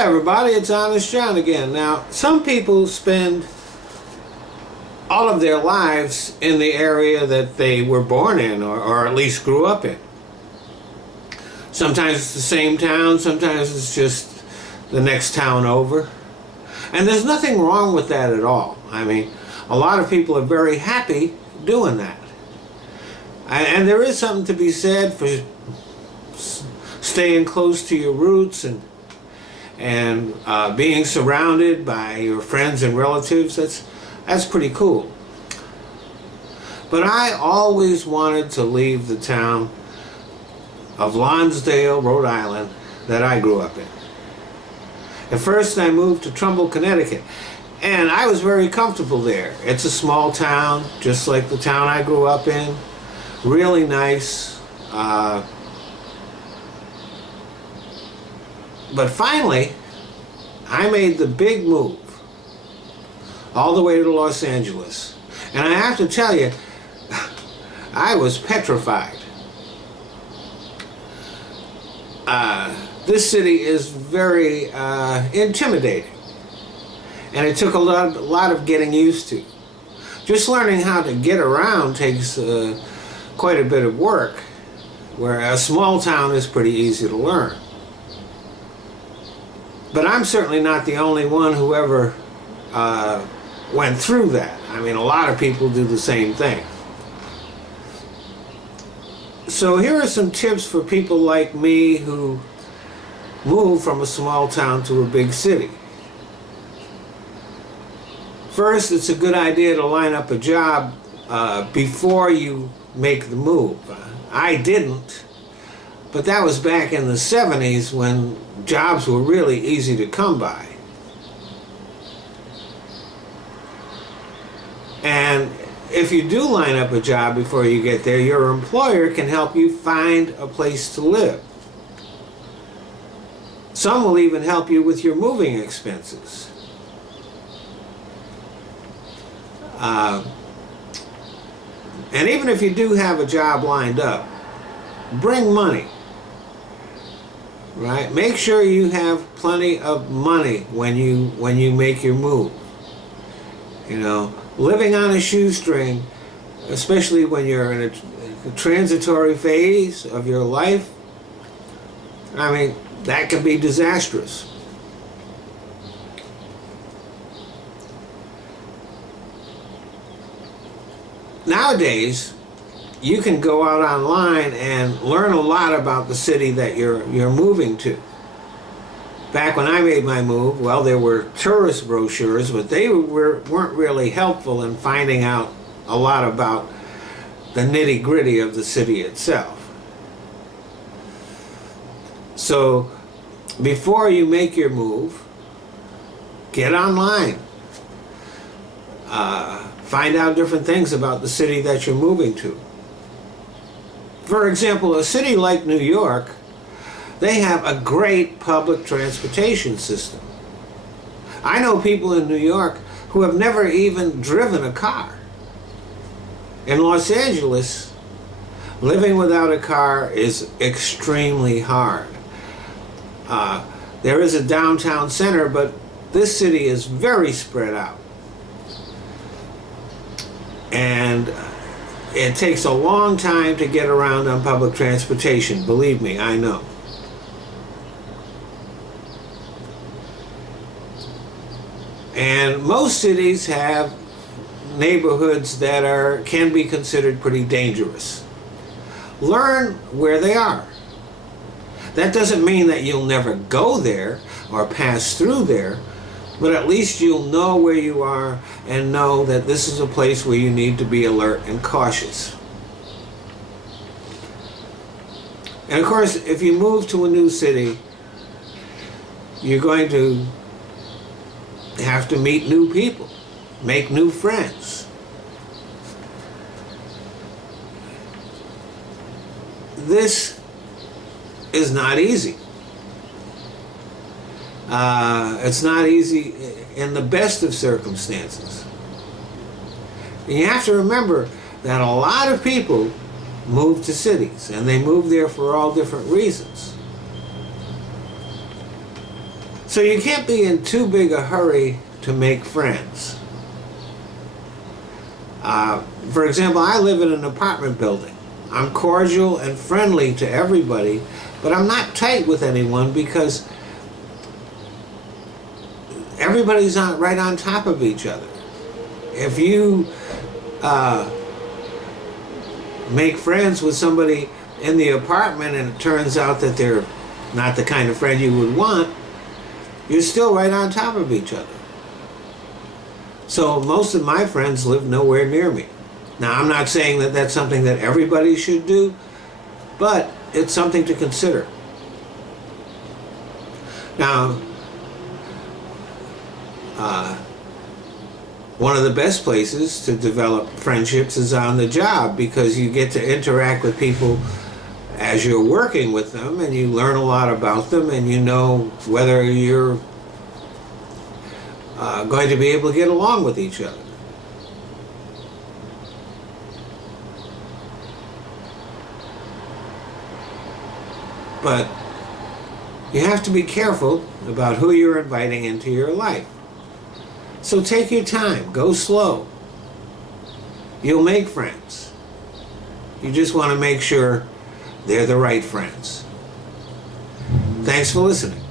Hi everybody, it's Honest John again. Now, some people spend all of their lives in the area that they were born in or at least grew up in. Sometimes it's the same town, sometimes it's just the next town over. And there's nothing wrong with that at all. I mean, a lot of people are very happy doing that. And there is something to be said for staying close to your roots and being surrounded by your friends and relatives. That's pretty cool. But I always wanted to leave the town of Lonsdale, Rhode Island, that I grew up in. At first I moved to Trumbull, Connecticut, and I was very comfortable there. It's a small town, just like the town I grew up in. Really nice. But finally, I made the big move all the way to Los Angeles. And I have to tell you, I was petrified. This city is very intimidating. And it took a lot of getting used to. Just learning how to get around takes quite a bit of work, where a small town is pretty easy to learn. But I'm certainly not the only one who ever went through that. I mean, a lot of people do the same thing. So here are some tips for people like me who move from a small town to a big city. First, it's a good idea to line up a job before you make the move. I didn't, but that was back in the 70s when jobs were really easy to come by. And if you do line up a job before you get there, your employer can help you find a place to live. Some will even help you with your moving expenses. And even if you do have a job lined up, bring money. Right? Make sure you have plenty of money when you make your move. You know, living on a shoestring, especially when you're in a transitory phase of your life, I mean, that can be disastrous. Nowadays, you can go out online and learn a lot about the city that you're moving to. Back when I made my move, well, there were tourist brochures, but they weren't really helpful in finding out a lot about the nitty-gritty of the city itself. So, before you make your move, get online. Find out different things about the city that you're moving to. For example, a city like New York, they have a great public transportation system. I know people in New York who have never even driven a car. In Los Angeles, living without a car is extremely hard. There is a downtown center, but this city is very spread out. And it takes a long time to get around on public transportation. Believe me, I know. And most cities have neighborhoods that can be considered pretty dangerous. Learn where they are. That doesn't mean that you'll never go there or pass through there, but at least you'll know where you are and know that this is a place where you need to be alert and cautious. And of course, if you move to a new city, you're going to have to meet new people, make new friends. This is not easy. It's not easy in the best of circumstances. And you have to remember that a lot of people move to cities, and they move there for all different reasons. So you can't be in too big a hurry to make friends. For example, I live in an apartment building. I'm cordial and friendly to everybody, but I'm not tight with anyone because everybody's right on top of each other. If you make friends with somebody in the apartment and it turns out that they're not the kind of friend you would want, you're still right on top of each other. So most of my friends live nowhere near me. Now, I'm not saying that that's something that everybody should do, but it's something to consider. Now, one of the best places to develop friendships is on the job, because you get to interact with people as you're working with them, and you learn a lot about them, and you know whether you're going to be able to get along with each other. But you have to be careful about who you're inviting into your life. So take your time, go slow. You'll make friends. You just want to make sure they're the right friends. Thanks for listening.